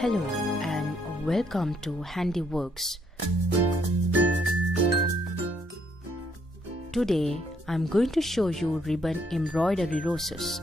Hello and welcome to HandiWorks. Today I'm going to show you ribbon embroidery roses.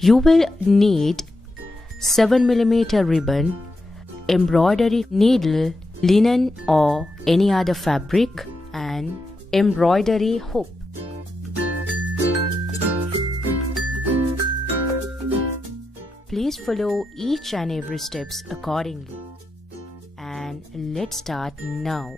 You will need 7mm ribbon, embroidery needle, linen or any other fabric, and embroidery hook. Please follow each and every steps accordingly. And let's start now.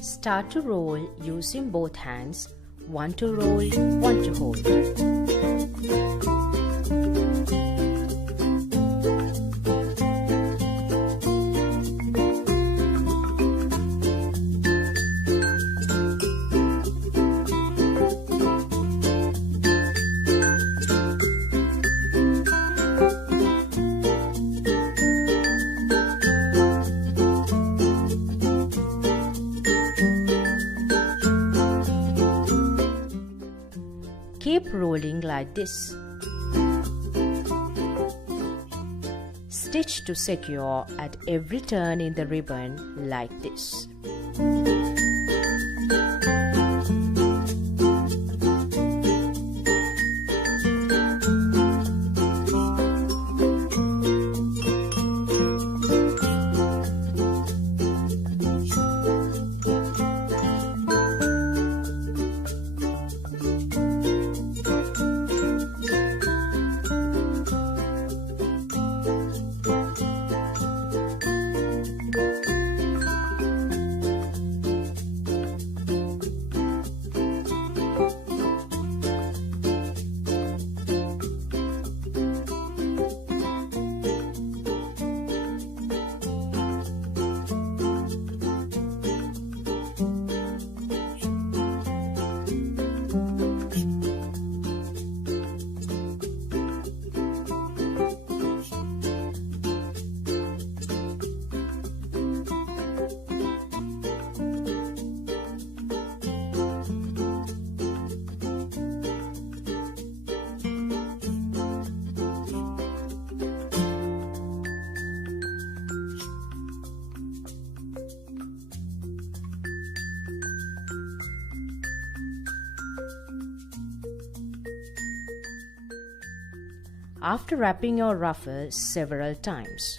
Start to roll using both hands, one to roll, one to hold. Keep rolling like this. Stitch to secure at every turn in the ribbon like this. After wrapping your ruffle several times.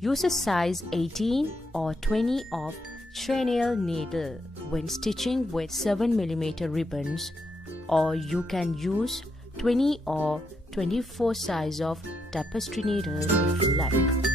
Use a size 18 or 20 of chenille needle when stitching with 7mm ribbons, or you can use 20 or 24 size of tapestry needle if you like.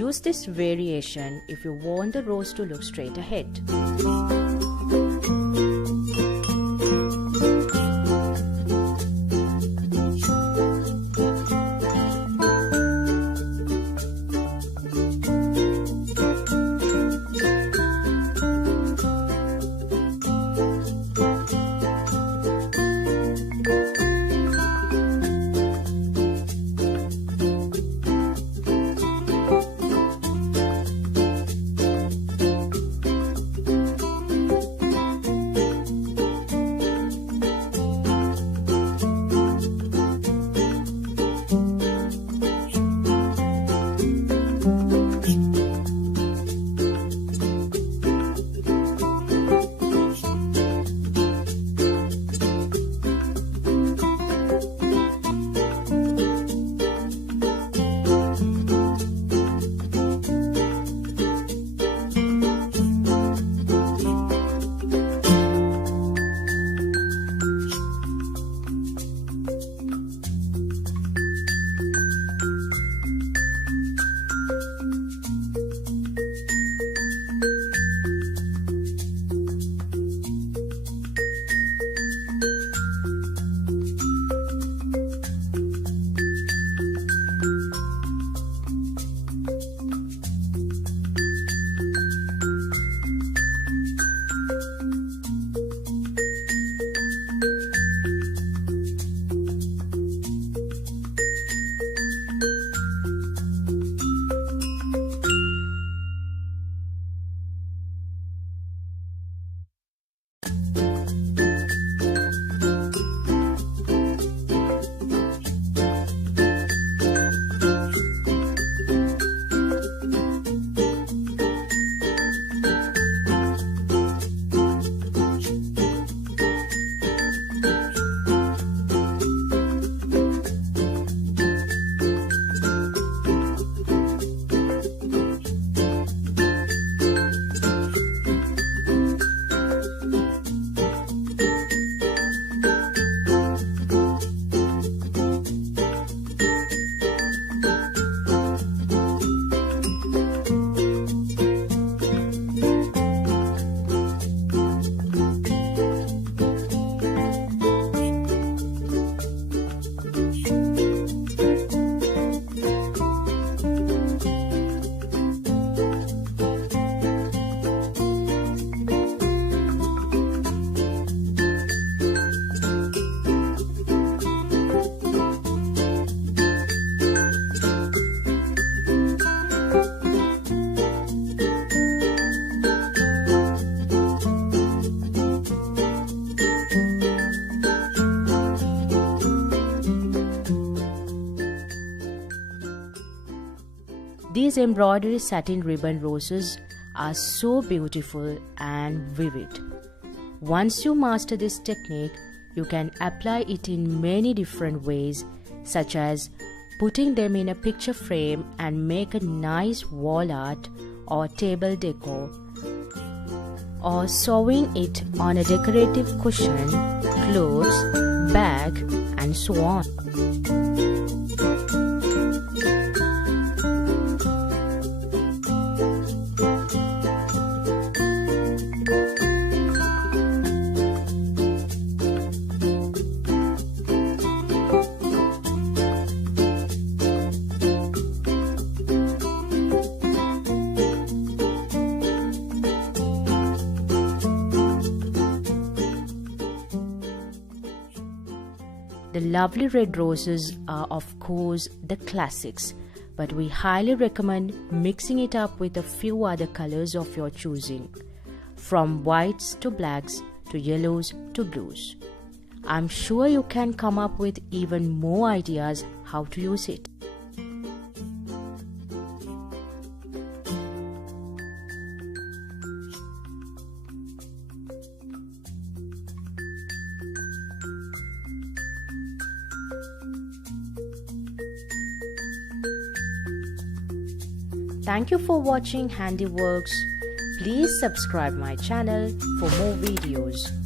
Use this variation if you want the rose to look straight ahead. These embroidery satin ribbon roses are so beautiful and vivid. Once you master this technique, you can apply it in many different ways, such as putting them in a picture frame and make a nice wall art or table decor, or sewing it on a decorative cushion, clothes, bag, and so on. The lovely red roses are of course the classics, but we highly recommend mixing it up with a few other colors of your choosing, from whites to blacks to yellows to blues. I'm sure you can come up with even more ideas how to use it. Thank you for watching HandiWorks. Please subscribe my channel for more videos.